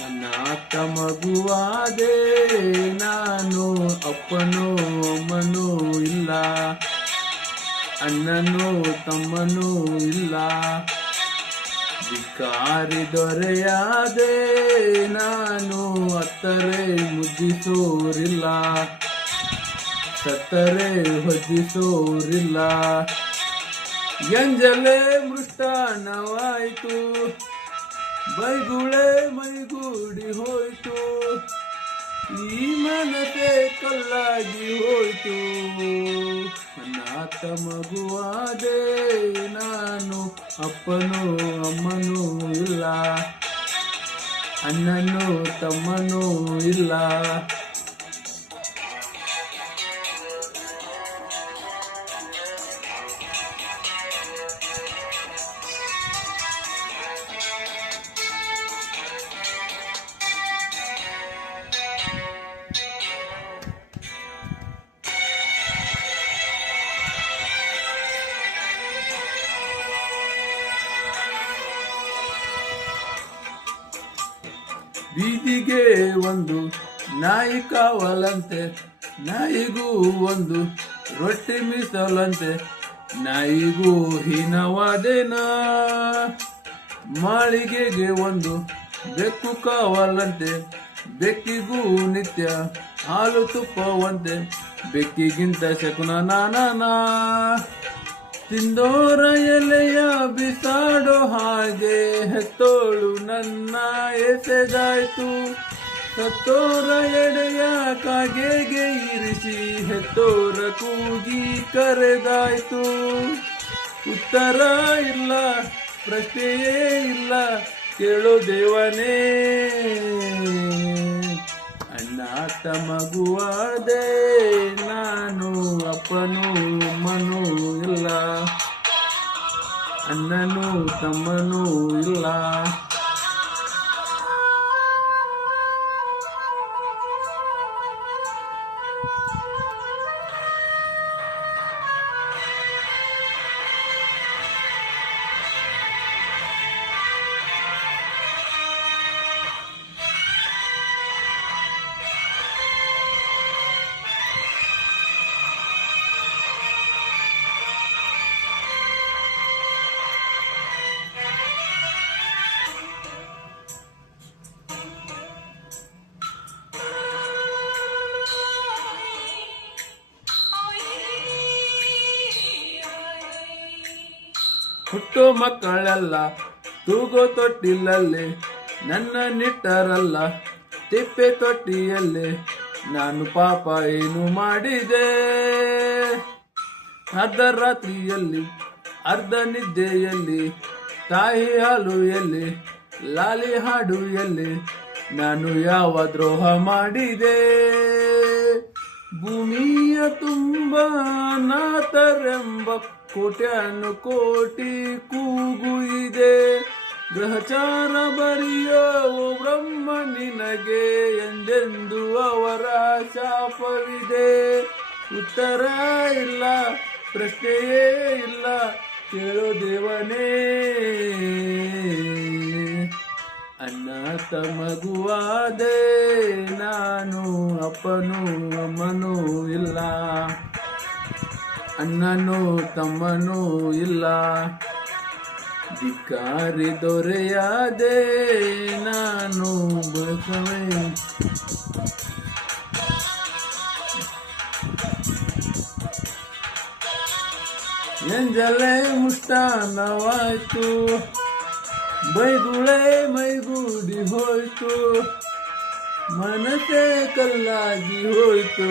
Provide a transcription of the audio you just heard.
ಅನಾಥ ಮಗುವಾದೆ ನಾನು, ಅಪ್ಪನೂ ಅಮ್ಮನೂ ಇಲ್ಲ, ಅಣ್ಣನೂ ತಮ್ಮನೂ ಇಲ್ಲ. ಭಿಕಾರಿ ದೊರೆಯಾದೆ ನಾನು, ಅತ್ತರೆ ಮುದ್ದಿಸೋರಿಲ್ಲ, ಸತ್ತರೆ ಹೊದಿಸೋರಿಲ್ಲ. ಎಂಜಲೆ ಮೃಷ್ಟಾನ್ನವಾಯಿತು, ಬೈಗುಳೆ ಮೈಗೂಡಿ ಹೋಯ್ತು, ಈ ಮನತೆ ಕಲ್ಲಾಗಿ ಹೋಯ್ತು. ಅನಾಥ ಮಗುವಾದೆ ನಾನು, ಅಪ್ಪನೂ ಅಮ್ಮನೂ ಇಲ್ಲ, ಅಣ್ಣನೂ ತಮ್ಮನೂ ಇಲ್ಲ. ಬೀದಿಗೆ ಒಂದು ನಾಯಿ ಕಾವಲಂತೆ, ನಾಯಿಗೂ ಒಂದು ರೊಟ್ಟಿ ಮೀಸಲಂತೆ, ನಾಯಿಗೂ ಹೀನವಾದೇನ. ಮಾಳಿಗೆಗೆ ಒಂದು ಬೆಕ್ಕು ಕಾವಲಂತೆ, ಬೆಕ್ಕಿಗೂ ನಿತ್ಯ ಹಾಲು ತುಪ್ಪವಂತೆ, ಬೆಕ್ಕಿಗಿಂತ ಶಕುನ ನಾನಾ. ತಿಂದೋರ ಎಲೆಯ ಬಿಸಾಡೋ ಹಾಗೆ ಹೆತ್ತೋಳು ನನ್ನ ಎಸೆದಾಯ್ತು, ಸತ್ತೋರ ಎಡೆಯ ಕಾಗೆಗೆ ಇರಿಸಿ ಹೆತ್ತೋರ ಕೂಗಿ ಕರೆದಾಯ್ತು. ಉತ್ತರ ಇಲ್ಲ, ಪ್ರಶ್ನೆಯೇ ಇಲ್ಲ, ಕೇಳೋ ದೇವನೇ. ಅನಾಥ ಮಗುವಾದೆ ನಾನು, ಅಪ್ಪನೂ ಅಮ್ಮನೂ ಇಲ್ಲ, ಅಣ್ಣನೂ ತಮ್ಮನೂ ಇಲ್ಲ. ಹುಟ್ಟೋ ಮಕ್ಕಳೆಲ್ಲ ತೂಗೋ ತೊಟ್ಟಿಲಲ್ಲಿ, ನನ್ನ ನಿಟ್ಟರಲ್ಲ ತಿಪ್ಪೆ ತೊಟ್ಟಿಯಲ್ಲಿ. ನಾನು ಪಾಪ ಏನು ಮಾಡಿದೆ? ಅರ್ಧ ರಾತ್ರಿಯಲ್ಲಿ ಅರ್ಧ ನಿದ್ದೆಯಲ್ಲಿ, ತಾಯಿ ಹಾಲು ಎಲ್ಲಿ, ಲಾಲಿ ಹಾಡು ಎಲ್ಲಿ, ನಾನು ಯಾವ ದ್ರೋಹ ಮಾಡಿದೆ? ಭೂಮಿಯ ತುಂಬ ಅನಾಥರೆಂಬ ಕೋಟ್ಯಾನು ಕೋಟಿ ಕೂಗು ಇದೆ. ಗ್ರಹಚಾರ ಬರೆಯೋ ಬ್ರಹ್ಮ ನಿನಗೆ ಎಂದೆಂದು ಅವರ ಶಾಪವಿದೆ. ಉತ್ತರ ಇಲ್ಲ, ಪ್ರಶ್ನೆಯೇ ಇಲ್ಲ, ಕೇಳೋ ದೇವನೇ. ಅನಾಥ ಮಗುವಾದೆ ನಾನು, ಅಪ್ಪನೂ ಅಮ್ಮನೂ ಇಲ್ಲ, ಅಣ್ಣನೂ ತಮ್ಮನೂ ಇಲ್ಲ. ಧಿಕ್ಕಾರಿ ದೊರೆಯಾದೆ ನಾನು, ಬಸವೇ. ಎಂಜಲೆ ಮುಷ್ಟಾನ್ನವಾಯ್ತು, ಬೈಗುಳೆ ಮೈಗೂಡಿ ಹೋಯ್ತು, ಮನಸ್ಸೇ ಕಲ್ಲಾಗಿ ಹೋಯ್ತು.